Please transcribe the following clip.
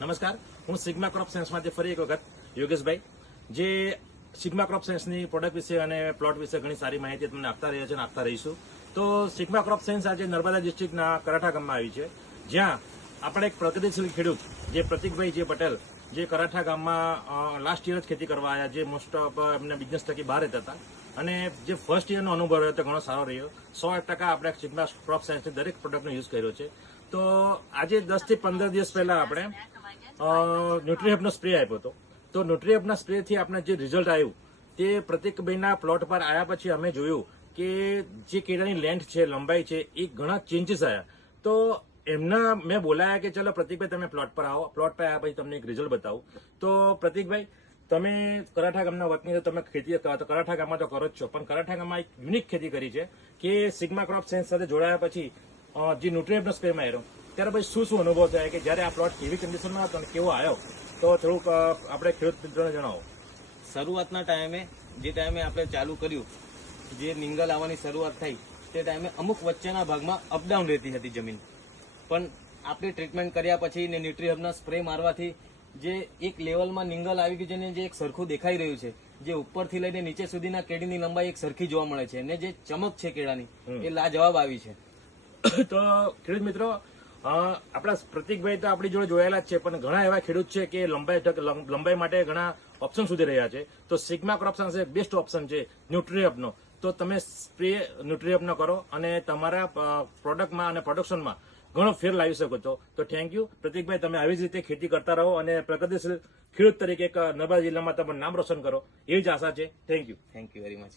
નમસ્કાર, હું sigma crop સાયન્સમાંથી ફરી એક વખત યોગેશભાઈ, જે સિગ્મા ક્રોપ સાયન્સની પ્રોડક્ટ વિશે અને પ્લોટ વિશે ઘણી સારી માહિતી તમને આપતા રહ્યા છે અને આપતા રહીશું. તો સિગ્મા ક્રોપ સાયન્સ આજે નર્મદા ડિસ્ટ્રિક્ટના કરાઠા ગામમાં આવી છે, જ્યાં આપણે એક પ્રગતિશીલ ખેડૂત જે પ્રતિકભાઈ જે પટેલ, જે કરાઠા ગામમાં લાસ્ટ યર જ ખેતી કરવા આવ્યા, જે મોસ્ટ ઓફ એમને બિઝનેસ થકી બહાર રહેતા હતા અને જે ફર્સ્ટ યરનો અનુભવ રહ્યો તો ઘણો સારો રહ્યો. 100% આપણે સિગ્મા ક્રોપ સાયન્સની દરેક પ્રોડક્ટનો યુઝ કર્યો છે. તો આજે 10 થી 15 દિવસ પહેલા આપણે ન્યુટ્રીહેબનો સ્પ્રે આપ્યો હતો. તો ન્યુટ્રીહેબના સ્પ્રેથી આપણે જે રિઝલ્ટ આવ્યું તે પ્રતિકભાઈના પ્લોટ પર આવ્યા પછી અમે જોયું કે જે કેળાની લેન્થ છે, લંબાઈ છે, એ ઘણા ચેન્જીસ આવ્યા. તો એમના મેં બોલાયા કે ચલો પ્રતિકભાઈ તમે પ્લોટ પર આવો. પ્લોટ પર આવ્યા પછી તમને એક રિઝલ્ટ બતાવું. તો પ્રતિકભાઈ, તમે કરાઠા ગામના વતની, તમે ખેતી કરાઠા ગામમાં તો કરો જ છો, પણ કરાઠા ગામમાં એક યુનિક ખેતી કરી છે કે સિગ્મા ક્રોપ સાયન્સ સાથે જોડાયા પછી જે ન્યુટ્રીહેબનો સ્પ્રે માર્યો ત્યારે પછી શું શું અનુભવ થાય કે જ્યારે આ પ્લોટ કેવી કન્ડિશનમાં હતો અને કેવો આવ્યો, તો થોડુંક આપણે ખેડૂત મિત્રોને જણાવો. શરૂઆતના ટાઈમે જે ટાઈમે આપણે ચાલુ કર્યું, જે નિંગલ આવવાની શરૂઆત થઈ તે ટાઈમે અમુક વચ્ચેના ભાગમાં અપડાઉન રહેતી હતી જમીન, પણ આપણે ટ્રીટમેન્ટ કર્યા પછી ને ન્યુટ્રીહેબના સ્પ્રે મારવાથી જે એક લેવલમાં નિંગલ આવી ગયું છે ને જે એક સરખું દેખાઈ રહ્યું છે, જે ઉપરથી લઈને નીચે સુધીના કેળીની લંબાઈ એક સરખી જોવા મળે છે ને જે ચમક છે કેળાની એ લાજવાબ આવી છે. તો ખેડૂત મિત્રો, આપણા પ્રતિકભાઈ તો આપણી જોડે જોડાયેલા જ છે, પણ ઘણા એવા ખેડૂત છે કે લંબાઈ માટે ઘણા ઓપ્શન સુધી રહ્યા છે. તો સિગ્મા ક્રોપ સાયન્સ એક બેસ્ટ ઓપ્શન છે ન્યુટ્રીહેબનો. તો તમે સ્પ્રે ન્યુટ્રીહેબનો કરો અને તમારા પ્રોડક્ટમાં અને પ્રોડક્શનમાં ઘણો ફેર લાવી શકો છો. તો થેન્ક યુ પ્રતિકભાઈ, તમે આવી જ રીતે ખેતી કરતા રહો અને પ્રગતિશીલ ખેડૂત તરીકે નર્મદા જિલ્લામાં તમે નામ રોશન કરો, એવી જ આશા છે. Thank you very much.